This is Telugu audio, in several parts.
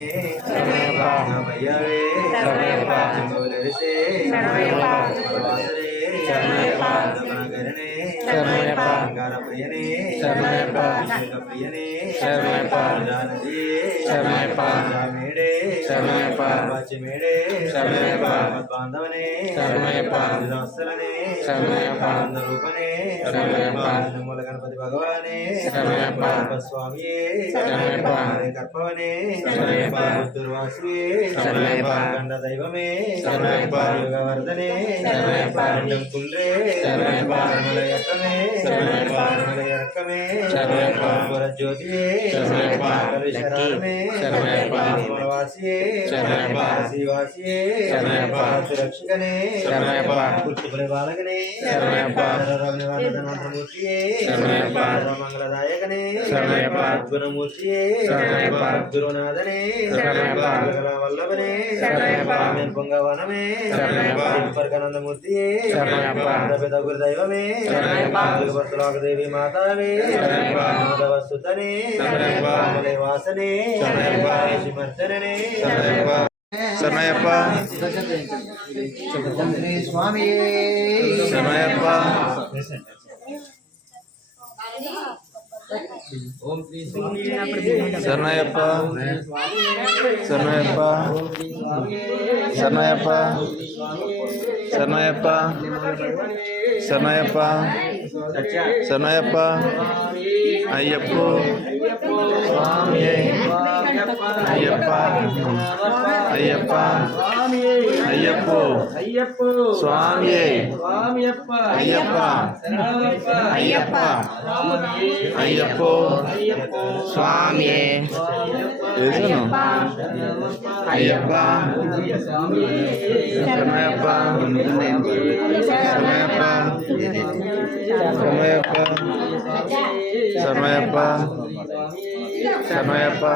भैयावे बोलरसे करने प्रियने प्रियने मेड़े मेड़े बांधवने रसलने रूपने मूल गणपति भगवाने स्वामी कर्पवने दुर्वासी गंड दैवमे योगवर्धने कुंड्रे मलयकमे ज्योति शिवासी सुरक्षकने बालकने मंगलदायकने गुणमूर्ति गुरुनाथने वल्लभने पुंगवनमे परकानंदमूर्ति गुरुदैवमे देवी मातावे माधवसुतने वासने मर्दने शरणय्यप्प स्वामी शरणय्यप्प शरणय्यप्प शरणय्यप्प शरणय्यप्प शरणय्यप्प शरणय्यप्प शरणय्यप्प अय्यप्पो स्वामी अय्यप्प अय्यप्प अय्यप्पो स्वामी अय्यप्प अय्यप्प अय्यप्पो स्वामी अय्यप्प शरणय्यप्प शरणय्यप्प शरणय्यप्प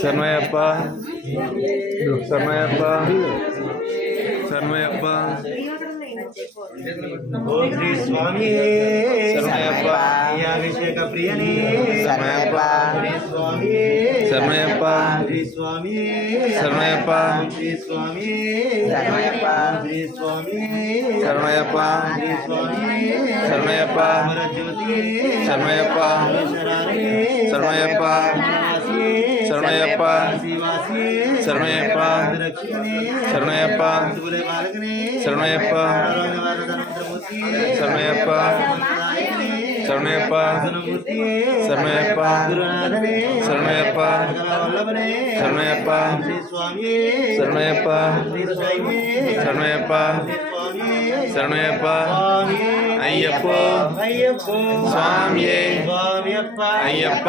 शरणय्यप्प शरणय्यप्प शरणय्यप्प ओम श्री स्वामी शरणय्यप्प अभिषेक प्रियने शरणय्यप्प श्री स्वामी शरणय्यप्प श्री स्वामी शरणय्यप्प श्री स्वामी शरणय्यप्प श्री स्वामी शरणय्यप्प श्री स्वामी शरणय्यप्प ज्योति शरणय्यप्प शरणय्यप्प शरणय्यप्प शरणय्यप्प शरणय्यप्प शरणय्यप्प शरणय्यप्प शरणय्यप्प शरणय्यप्प शरणय्यप्प शरणय्यप्प शरणय्यप्प शरणय्यप्प शरणय्यप्प अय्यप्पो स्वामी अय्यप्प अय्यप्प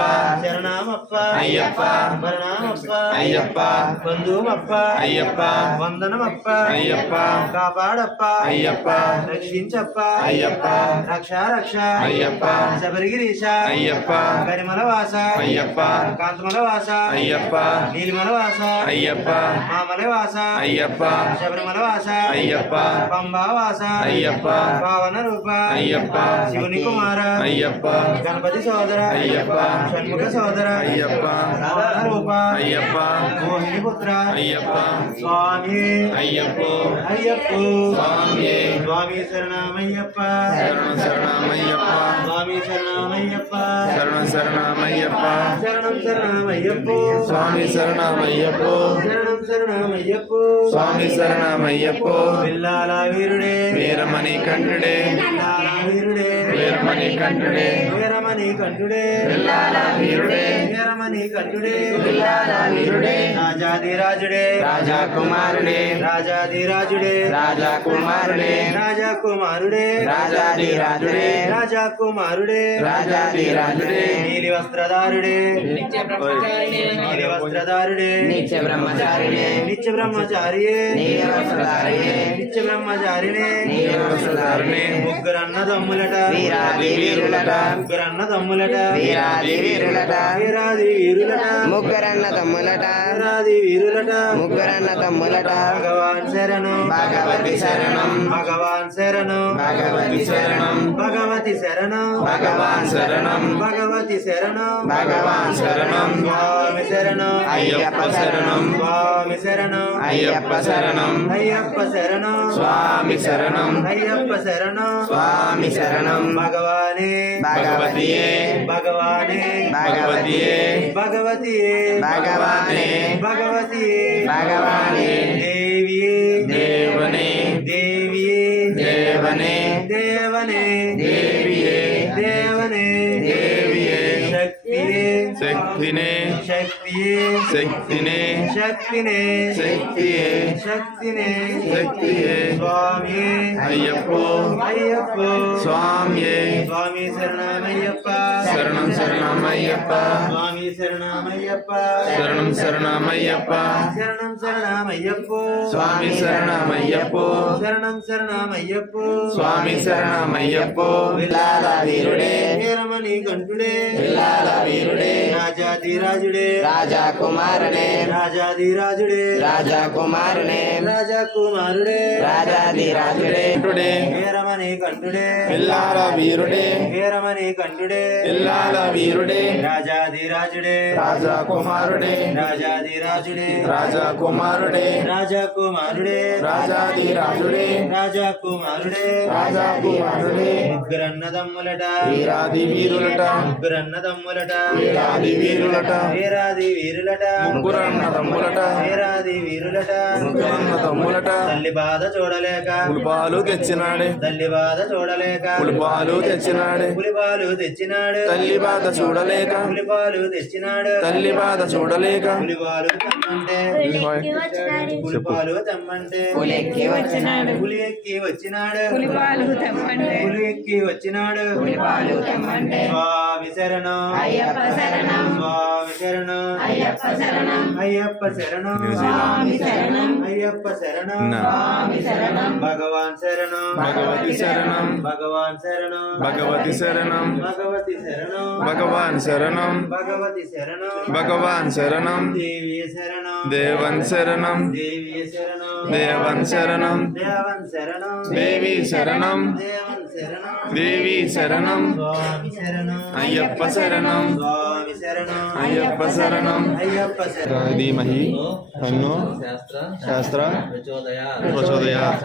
अय्यप्प बंधुमप्प अय्यप्प वंदनमप्प अय्यप्प कापाडप्प अय्यप्प रक्षिंचप्प अय्यप्प रक्षा रक्षा अय्यप्प शबरिगिरीश अय्यप्प करिमलवास अय्यप्प कांतमलवास अय्यप्प नीलमलवास अय्यप्प मामलवास अय्यप्प शबरिमलवास अय्यप्प पंबावास अय्यप्प पावन रूप अय्यप्प शिवनि कुमार अय्यप्प गणपति सोदर अय्यप्प षण्मुख सोदर अय्यप्प साधन रूप अय्यप्प मोहिनी पुत्र अय्यप्प स्वामी अय्यप्पो अय्यप्पो स्वामी स्वामी शरणमय्यप्प शरणं शरणमय्यप्प स्वामी शरणमय्यप्प शरणं शरणमय्यप्प शरणं शरणमय्यप्पो स्वामी शरणमय्यप्पो शरणं शरणमय्यप्पो स्वामी शरणमय्यप्पो बिल्लाल वीरुडे వీరమణి కంఠుడే బిల్లాల వీరుడే వీరమణి కంఠుడే వీరమణి కంఠుడే బిల్లాల వీరుడే వీరమణి కంఠుడే బిల్లాల వీరుడే రాజాధిరాజుడే రాజా కుమారుడే రాజాధిరాజుడే రాజా కుమారుడే రాజా కుమారుడే రాజాధిరాజుడే రాజా కుమారుడే రాజాధిరాజుడే నీలి వస్త్రధారుడే నీలి వస్త్రధారుడే నిత్య బ్రహ్మచారిణే నిత్య బ్రహ్మచారియే నీల వస్త్రధారిణే నిత్య బ్రహ్మచారిణే నీల వస్త్రధారిణే ముగ్గురు అన్నదమ్ములట వీరాది వీరులట ముగ్గురు తమ్ములట వీరాది వీరులట వీరాది వీరులట ముగ్గురన్న తమ్ములట వీరాది వీరులట ముగ్గురన్న తమ్ములట భగవాన్ శరణం భగవతి శరణం భగవాన్ శరణం భగవతి శరణం భగవతి శరణం భగవాన్ శరణం భగవతి శరణం భగవాన్ శరణం స్వామి శరణం అయ్యప్ప శరణం స్వామి శరణం అయ్యప్ప శరణం అయ్యప్ప శరణం స్వామి శరణం అయ్యప్ప శరణం స్వామి శరణం భగవానే భగవతియే భగవానే భగవతియే భగవతియే భగవానే భగవతియే భగవానే దేవియే దేవనే దేవియే దేవనే దేవనే దేవియే దేవనే దేవియే శక్తియే శక్తినే శక్తియే శక్తినే శక్తినే శక్తియే శక్తినే శక్తియే స్వామియే అయ్యప్పో అయ్యప్పో స్వామియే స్వామి శరణమయ్యప్ప శరణం శరణమయ్యప్ప స్వామి శరణమయ్యప్ప శరణం శరణమయ్యప్ప శరణం శరణమయ్యప్పో స్వామి శరణమయ్యప్పో శరణం శరణమయ్యప్పో స్వామి శరణమయ్యప్పో విల్లాల వీరుడే వీరమణి కంఠుడే విల్లాల వీరుడే రాజాధిరాజుడే రాజా కుమారుడే రాజాధిరాజుడే రాజా కుమారుడే రాజా కుమారుడే రాజాధిరాజుడే వీరమణి కంఠుడే విల్లాల వీరుడే వీరమణి కంఠుడే విల్లాల వీరుడే రాజాధిరాజుడే రాజా కుమారుడే రాజాధిరాజుడే రాజా కుమారుడే రాజా కుమారుడే రాజాధిరాజుడే రాజా కుమారుడే రాజా కుమారుడే ముగ్గురన్నదమ్ములట వీరాది వీరులట ముగ్గురన్నదమ్ములట వీరాది వీరులట వీరాది వీరులట ముగ్గురన్న తమ్ములట వీరాది వీరులట ముగ్గురన్న తమ్ములట తల్లి బాధ చూడలేక పులిపాలు తెచ్చినాడే తల్లి బాధ చూడలేక పులిపాలు తెచ్చినాడే పులిపాలు తెచ్చినాడు తల్లి బాధ చూడలేక పులిపాలు తెచ్చినాడు తల్లి బాధ చూడలేక పులిపాలు తెమ్మంటే పులిపాలు తెమ్మంటే పులెక్కి వచ్చినాడు పులి ఎక్కి వచ్చినాడు పులిపాలు తెమ్మంటే పులి ఎక్కి వచ్చినాడు పులిపాలు తెమ్మంటే స్వామి శరణం అయ్యప్ప శరణం స్వామి శరణం అయ్యప్ప శరణం అయ్యప్ప శరణం స్వామి శరణం అయ్యప్ప శరణం స్వామి శరణం భగవాన్ శరణం భగవతి శరణం భగవాన్ శరణం భగవతి శరణం భగవతి శరణం భగవాన్ శరణం భగవతి శరణం భగవాన్ శరణం దేవి శరణం దేవన్ శరణం దేవి శరణం దేవన్ శరణం దేవన్ శరణం దేవి శరణం దేవన్ శరణం దేవి శరణం స్వామి శరణం అయ్యప్ప శరణం స్వామి శరణం అయ్యప్ప శరణం అయ్యప్ప శరణం ధీమహి తన్నో శాస్త్ర ప్రచోదయాత్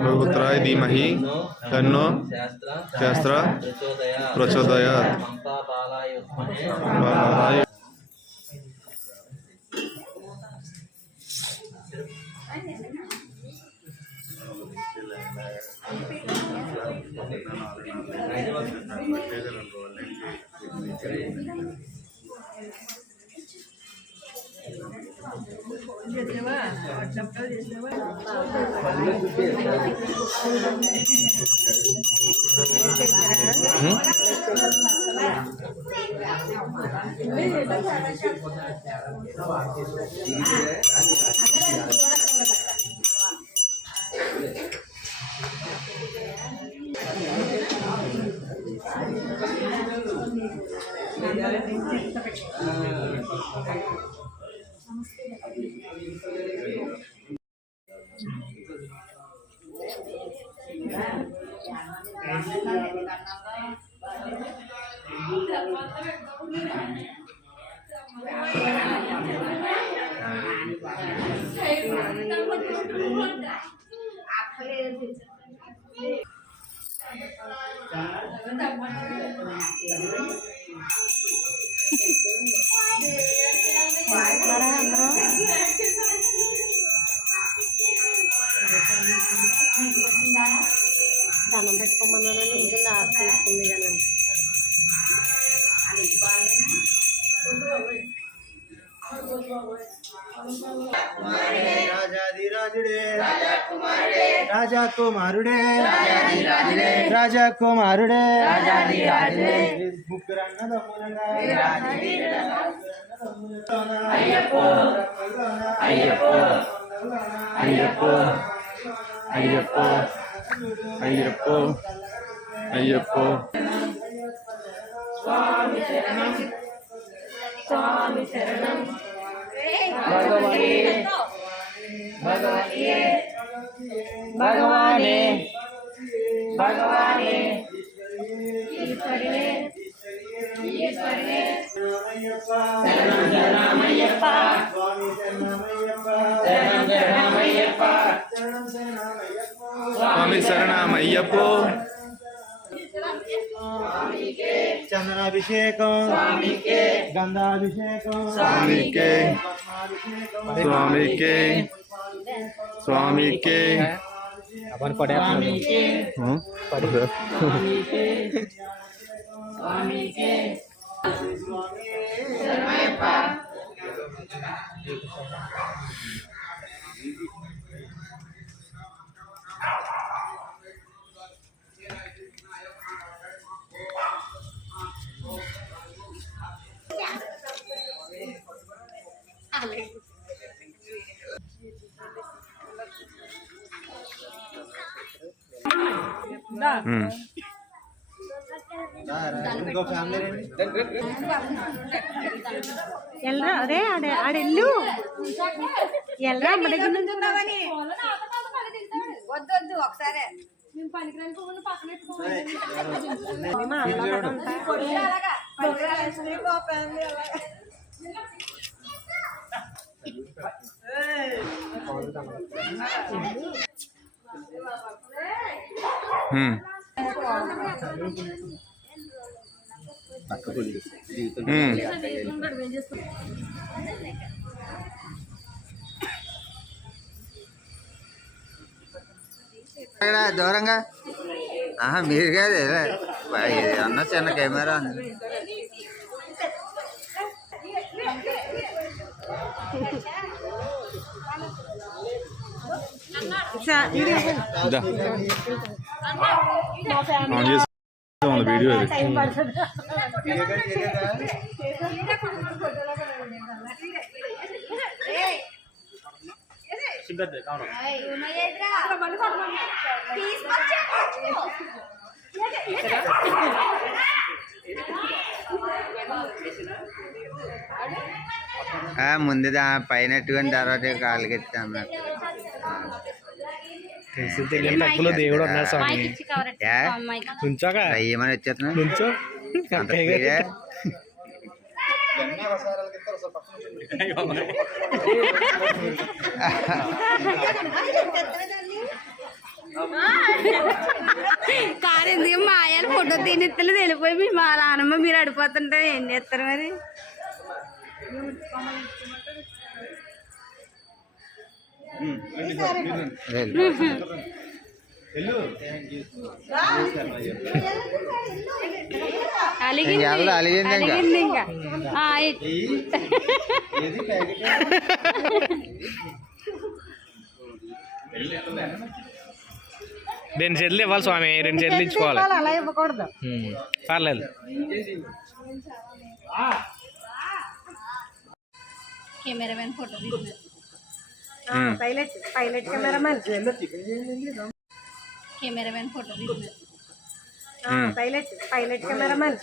భవపుత్రాయ ధీమహి తన్నో శాస్త్ర ప్రచోదయాత్ బాలాయ దండం పెట్టుకోమన్నాను ఇంకా నాకు తీసుకుంది కానీ రాజాధిరాజుడే రాజా కుమారుడే రాజా కుమారుడే ముగ్గురు అన్నదమ్ములగా అయ్యప్పో అయ్యప్పో అయ్యప్పో అయ్యప్పో అయ్యప్పో అయ్యప్పో భగవానే శరణమయ్యప్ప స్వామి శరణమయ్యప్ప స్వామి శరణమయ్యప్పో చందనాభిషేకం గంధాభిషేకం స్వామికే స్వామికే స్వామికే ఇంకో ఫ్యామిలీ ఎల్రా అరే ఆడెల్లు ఎల్రా అమ్మ దగ్గర నుంచి వద్దొద్దు ఒకసారి అలాగా దూరంగా మీరు కాదు అన్న చిన్న కెమెరా ఉంది వీడియో ముందు పైన ఎట్టుకొని తర్వాత కాళ్ళకి ఎత్తాను తప్పులో దేవుడు ఉన్నాడు స్వామి నుంచోక ఏమని వచ్చేస్తున్నా నుంచో కారు ఎందుకు మా ఆయన ఫోటో తీనిత్తలు వెళ్ళిపోయి మీ మా నాన్నమ్మ మీరు అడిపోతుంటే ఏం చేస్తారు మరి అలిగింది ఇంకా రెండు చేతులు ఇవ్వాలి స్వామి, రెండు చేతులు ఇచ్చుకోవాలి. అలా ఇవ్వకూడదు. పర్లేదు. Cameraman photo pilot cameraman cameraman photo pilot cameraman